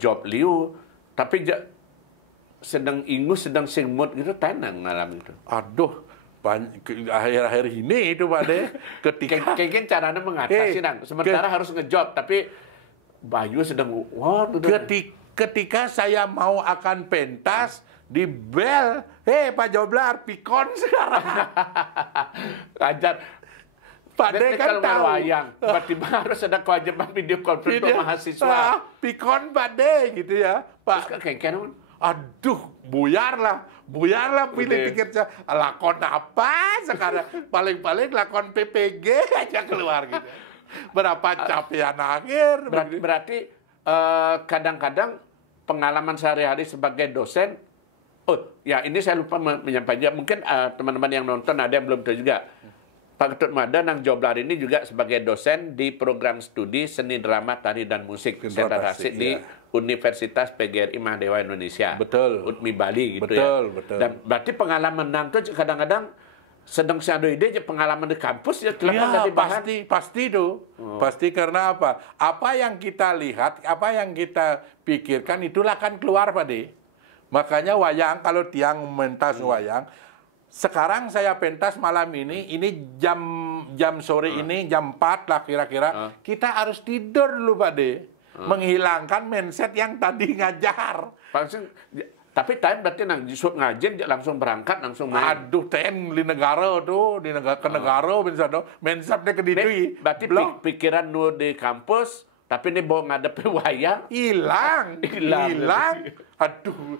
job liu, tapi sedang ingus, sedang sing mood gitu, tenang ngalamin itu. Aduh, akhir-akhir ini itu Pak De, ketika Kayaknya caranya mengatasi, sementara harus ngejob, tapi Bayu sedang ketika saya mau akan pentas di bel, Pak Joblar, pikon sekarang. Ajar. Pak De kan tahu. Wayang, tiba-tiba harus ada kewajiban video conference untuk mahasiswa. Pikon Pak De gitu ya, Pak. Terus kayaknya, aduh, buyar lah pilih pikir saya, lakon apa sekarang, paling-paling lakon PPG aja keluar gitu. Berapa capaian akhir. Berarti kadang-kadang pengalaman sehari-hari sebagai dosen, ya ini saya lupa menyampaikan, mungkin teman-teman yang nonton ada yang belum tahu juga. Pak Ketut Mada Nang Joblar ini juga sebagai dosen di program studi seni drama, tari dan musik konsentrasi di Universitas PGRI Mahdewa Indonesia. Betul. UTMI Bali gitu betul. Dan berarti pengalaman Nang itu kadang-kadang sedang satu ide pengalaman di kampus ya pasti itu. Pasti karena apa? Apa yang kita lihat, apa yang kita pikirkan itulah akan keluar Pak De. Makanya wayang, kalau tiang mentas wayang, sekarang saya pentas malam ini jam sore ini jam 4 lah kira-kira, kita harus tidur dulu Pak De. Menghilangkan mindset yang tadi ngajar. Tapi time berarti ngajin langsung berangkat langsung main. Aduh, di negara tuh, ke negara mindsetnya ke ditui. Berarti pikiran nu di kampus, tapi ini mau ngadepi wayang hilang. Aduh,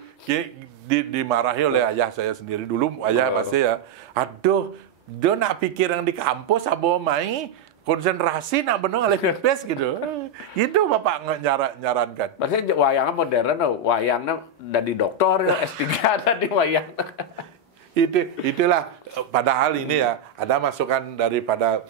dimarahi oleh ayah saya sendiri dulu, ayah pasti ya. Aduh, dia nak pikir yang di kampus abo mai konsentrasi nak bener oleh pipes gitu. Itu Bapak nyarankan. Maksudnya wayangnya modern, wayangnya dari doktor, S3 dari wayang. Itulah, padahal ini ya, ada masukan daripada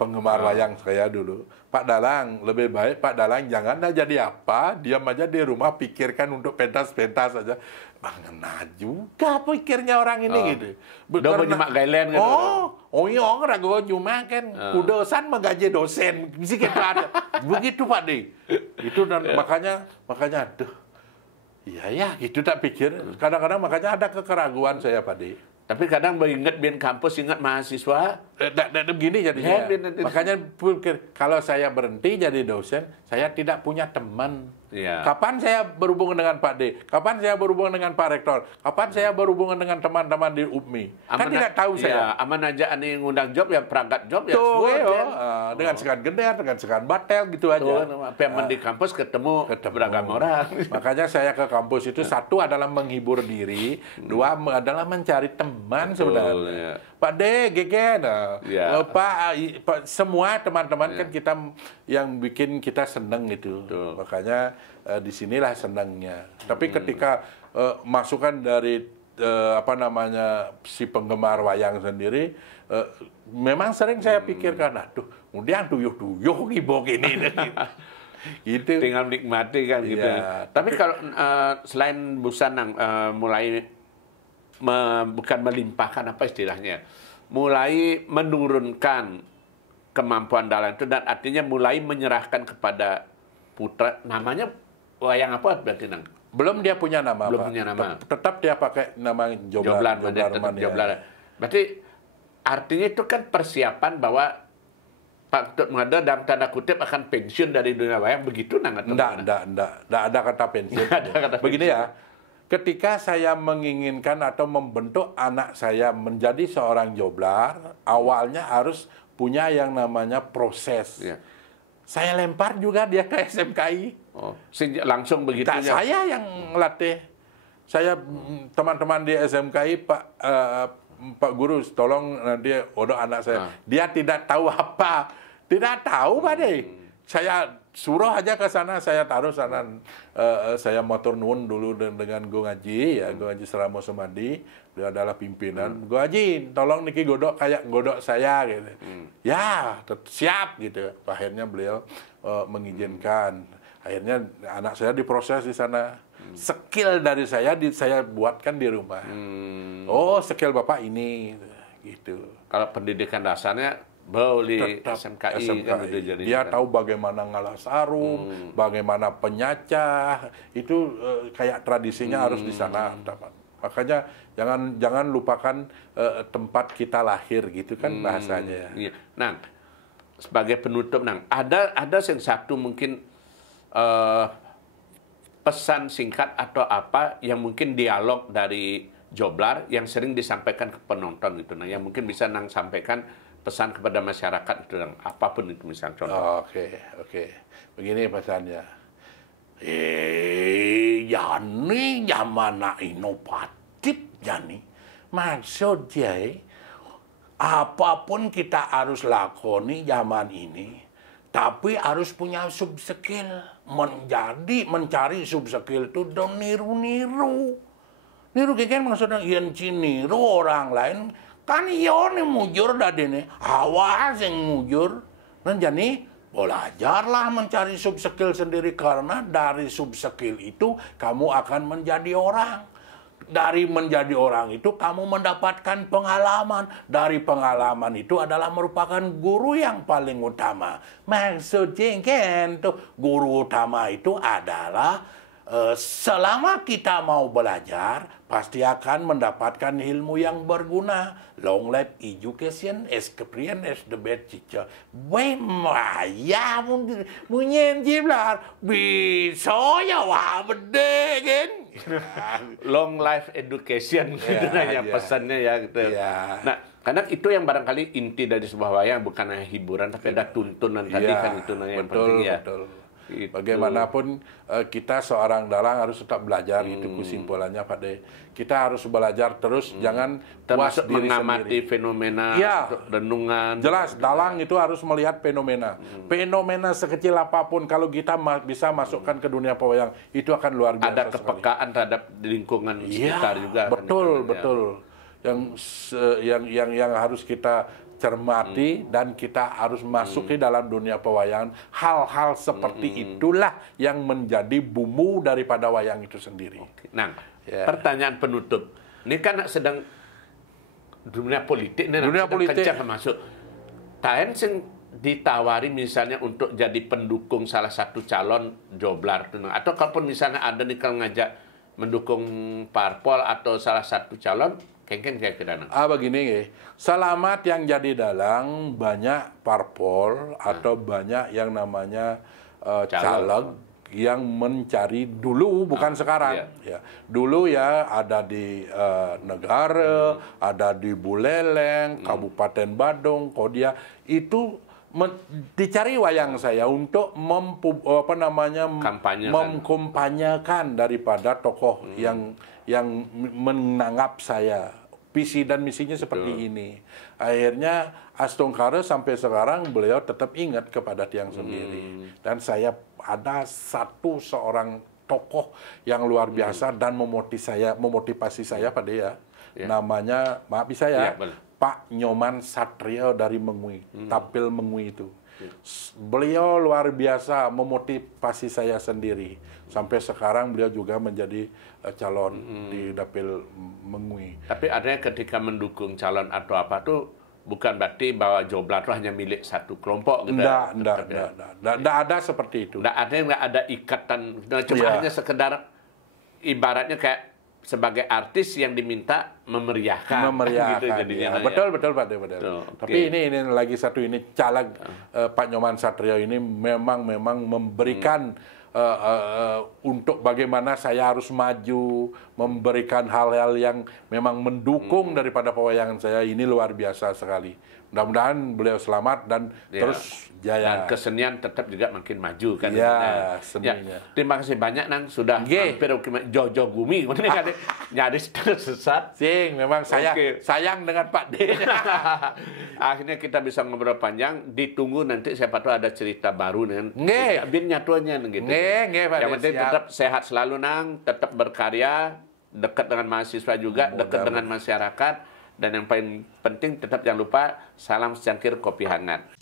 penggemar wayang saya dulu. Pak Dalang, lebih baik Pak Dalang jangan jadi apa, diam aja di rumah, pikirkan untuk pentas-pentas aja. Bangena juga pikirnya orang ini gitu. Udah menyimak gailen gitu. Iya, ragu cuma kan kudosan menggaji dosen, sih gitu ada. Begitu Pak De. Itu dan makanya aduh. Iya gitu tak pikir. Kadang-kadang makanya ada kekeraguan saya Pak De. Tapi kadang ingat kampus, ingat mahasiswa. Begini jadinya. Makanya pikir, kalau saya berhenti jadi dosen, saya tidak punya teman. Kapan saya berhubungan dengan Pak D? Kapan saya berhubungan dengan Pak Rektor? Kapan saya berhubungan dengan teman-teman di UPMI? Kan tidak tahu saya. Aman aja ane ngundang job ya, perangkat job ya. Dengan sekan gender, dengan sekan batel gitu aja. Pemen di kampus ketemu beragam orang. Makanya saya ke kampus itu, satu adalah menghibur diri, dua adalah mencari teman sebenarnya. Pak D, Gegen, Pak, semua teman-teman kan kita yang bikin kita seneng gitu. Makanya disinilah senangnya. Tapi ketika masukan dari si penggemar wayang sendiri, memang sering saya pikirkan, aduh, kemudian tuyuh-tuyuh gibok ini. Gitu. Tinggal nikmati kan gitu. Tapi kalau selain Busanang mulai bukan melimpahkan, apa istilahnya, mulai menurunkan kemampuan dalam itu, dan artinya mulai menyerahkan kepada putra, namanya wayang apa berarti Nang? Belum dia punya nama. Belum punya nama. Tetap dia pakai nama Joblar. Berarti artinya itu kan persiapan bahwa Pak Ketut Mada dalam tanda kutip akan pensiun dari dunia wayang, begitu Nang? Enggak ada kata pensiun. Begini ya. Ketika saya menginginkan atau membentuk anak saya menjadi seorang joblar, awalnya harus punya yang namanya proses. Saya lempar juga dia ke SMKI. Langsung begitu. Saya yang ngelatih. Saya teman-teman di SMKI, Pak Guru, tolong nanti anak saya. Dia tidak tahu apa. Tidak tahu Pak De. Saya suruh aja ke sana, saya taruh sana, saya motor nuwun dulu dengan Go Ngaji, Go Ngaji Seramo Sumadi, dia adalah pimpinan. Go Ngaji, tolong niki godok kayak godok saya gitu. Ya, siap gitu. Akhirnya beliau mengizinkan. Akhirnya anak saya diproses di sana. skill dari saya saya buatkan di rumah. Oh, skill Bapak ini gitu. Kalau pendidikan dasarnya boleh Tetap SMKI kan gitu jadi. Dia tahu bagaimana ngalah sarung, bagaimana penyacah, itu kayak tradisinya harus di sana dapat. Makanya jangan lupakan tempat kita lahir gitu kan bahasanya. Iya. Nah, sebagai penutup, Nang, ada satu mungkin pesan singkat atau apa yang mungkin dialog dari Joblar yang sering disampaikan ke penonton gitu, nah, yang mungkin bisa Nang sampaikan pesan kepada masyarakat itu, Nang, apapun itu misalnya contoh. Oke. Begini pesannya. Yani zamana inovatif yani. Maksudnya apapun kita harus lakoni zaman ini, tapi harus punya sub skill. Mencari sub skill itu dong niru. Niru kan maksudnya yang niru orang lain kan iya nih mujur dah dene. Awas yang mujur. Dan jadi belajarlah mencari sub skill sendiri karena dari sub skill itu kamu akan menjadi orang. Dari menjadi orang itu kamu mendapatkan pengalaman. Dari pengalaman itu adalah merupakan guru yang paling utama. Maksudnya kan tuh guru utama itu adalah selama kita mau belajar pasti akan mendapatkan ilmu yang berguna. Long life education experience is the best teacher. Ya menyenjiblar bisa ya wah bede kan. Long life education gitu ya pesannya ya gitu. Nah, karena itu yang barangkali inti dari sebuah wayang, bukan hanya hiburan tapi ada tuntunan tadi kan itu yang penting ya. Betul. Gitu. Bagaimanapun kita seorang dalang harus tetap belajar, itu kesimpulannya Pak De. Kita harus belajar terus, jangan puas termasuk diri mengamati sendiri. fenomena, renungan. Jelas, dalang itu harus melihat fenomena. Fenomena sekecil apapun, kalau kita bisa masukkan ke dunia pewayang, itu akan luar biasa. Ada kepekaan terhadap lingkungan sekitar juga. Betul. Yang harus kita cermati dan kita harus masuki dalam dunia pewayangan. Hal-hal seperti itulah yang menjadi bumbu daripada wayang itu sendiri. Nah, pertanyaan penutup. Ini kan sedang dunia politik, dunia politik kencang masuk. Taen sing ditawari misalnya untuk jadi pendukung salah satu calon Joblar, atau kalaupun misalnya ada nih kalau ngajak mendukung parpol atau salah satu calon, kengken kayak kedana. Begini ya, selamat yang jadi dalang banyak parpol atau banyak yang namanya caleg yang mencari dulu, bukan sekarang. Ya. Dulu ya ada di negara, ada di Buleleng, Kabupaten Badung, Kodia, itu dicari wayang saya untuk mengkampanyekan daripada tokoh yang menanggap saya. Visi dan misinya seperti ini. Akhirnya Astungkara sampai sekarang beliau tetap ingat kepada Tiang sendiri. Dan saya ada seorang tokoh yang luar biasa dan memotivasi saya pada dia. Namanya, maaf saya, Pak Nyoman Satrio dari Mengui, Tapil Mengui itu. Beliau luar biasa memotivasi saya sendiri. Sampai sekarang beliau juga menjadi calon di Dapil Mengui. Tapi artinya ketika mendukung calon atau apa tuh bukan berarti bahwa Joblar itu hanya milik satu kelompok gitu. Enggak ada seperti itu. Nggak ada ikatan, cuma hanya sekedar ibaratnya kayak sebagai artis yang diminta memeriahkan gitu jadinya. Betul Pak De, betul. Tapi ini lagi satu ini caleg Pak Nyoman Satrio ini memang memberikan untuk bagaimana saya harus maju, memberikan hal-hal yang memang mendukung daripada pewayangan saya. Ini luar biasa sekali. Mudah-mudahan beliau selamat dan terus jaya. Dan kesenian tetap juga makin maju kan. Seninya. Terima kasih banyak Nang sudah hampir Jojo Gumi. Nyaris tersesat. Memang sayang dengan Pak D. Akhirnya kita bisa ngobrol panjang. Ditunggu nanti siapa tahu ada cerita baru dengan bin nyatuannya gitu. Yang penting tetap sehat selalu Nang, tetap berkarya, dekat dengan mahasiswa juga, dekat dengan masyarakat. Dan yang paling penting tetap jangan lupa salam secangkir kopi hangat.